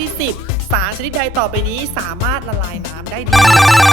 ที่ 10 สารชนิดใดต่อไปนี้สามารถละลายน้ำได้ดี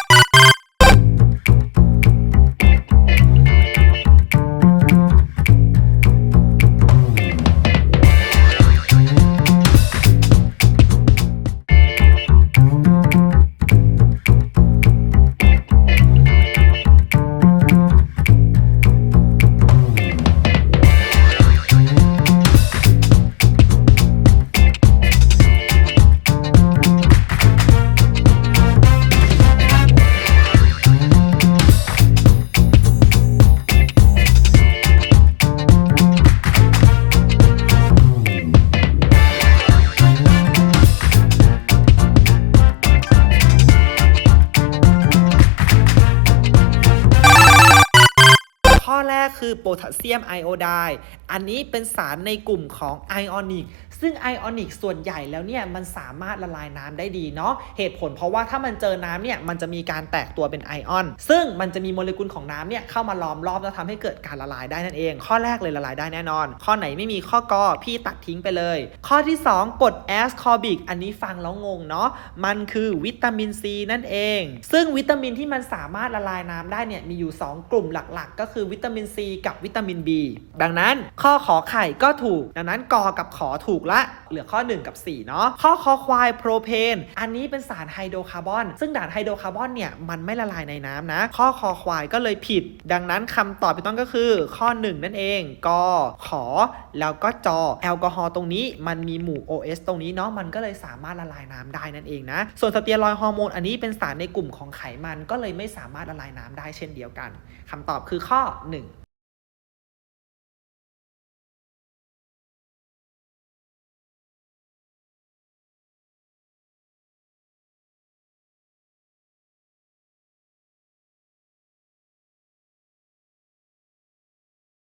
รกคือโพแทสเซียมไอโอไดด์อันนี้เป็นสารในกลุ่มของไอออนิกซึ่งไอออนิกส่วนใหญ่แล้วเนี่ยมันสามารถละลายน้ำได้ดีเนาะเหตุผลเพราะว่าถ้ามันเจอน้ำเนี่ยมันจะมีการแตกตัวเป็นไอออน ซึ่งมันจะมีโมเลกุลของน้ำเนี่ยเข้ามาล้อมรอบแล้วทำให้เกิดการละลายได้นั่นเอง ข้อแรกเลยละลายได้แน่นอน ข้อไหนไม่มีข้อกอพี่ตัดทิ้งไปเลย ข้อที่ 2กรดแอสคอบิกอันนี้ฟังแล้วงงเนาะมันคือวิตามินซีนั่นเอง ซึ่งวิตามินที่มันสามารถละลายน้ำได้เนี่ยมีอยู่ 2 กลุ่มหลักๆ ก็คือวิตามินซีกับวิตามิน B ดังนั้นข้อขอไข่ก็ถูก ดังนั้นกอกับขอถูกละ เหลือข้อ 1 กับ 4 เนาะข้อคอควายโพรเพน อันนี้เป็นสารไฮโดรคาร์บอน ซึ่งด่านไฮโดรคาร์บอนเนี่ยมันไม่ละลายในน้ำนะ ข้อคอควายก็เลยผิด ดังนั้นคำตอบที่ต้องก็คือข้อ 1 นั่นเองกอขอ แล้วก็จอแอลกอฮอล์ตรงนี้มันมีหมู่ OS ตรงนี้เนาะมันก็เลยสามารถละลายน้ำได้นั่นเองนะ ส่วนสเตียรอยฮอร์โมนอันนี้เป็นสารในกลุ่มของไขมันก็เลยไม่สามารถละลายน้ำได้เช่นเดียวกันคำตอบคือข้อ 1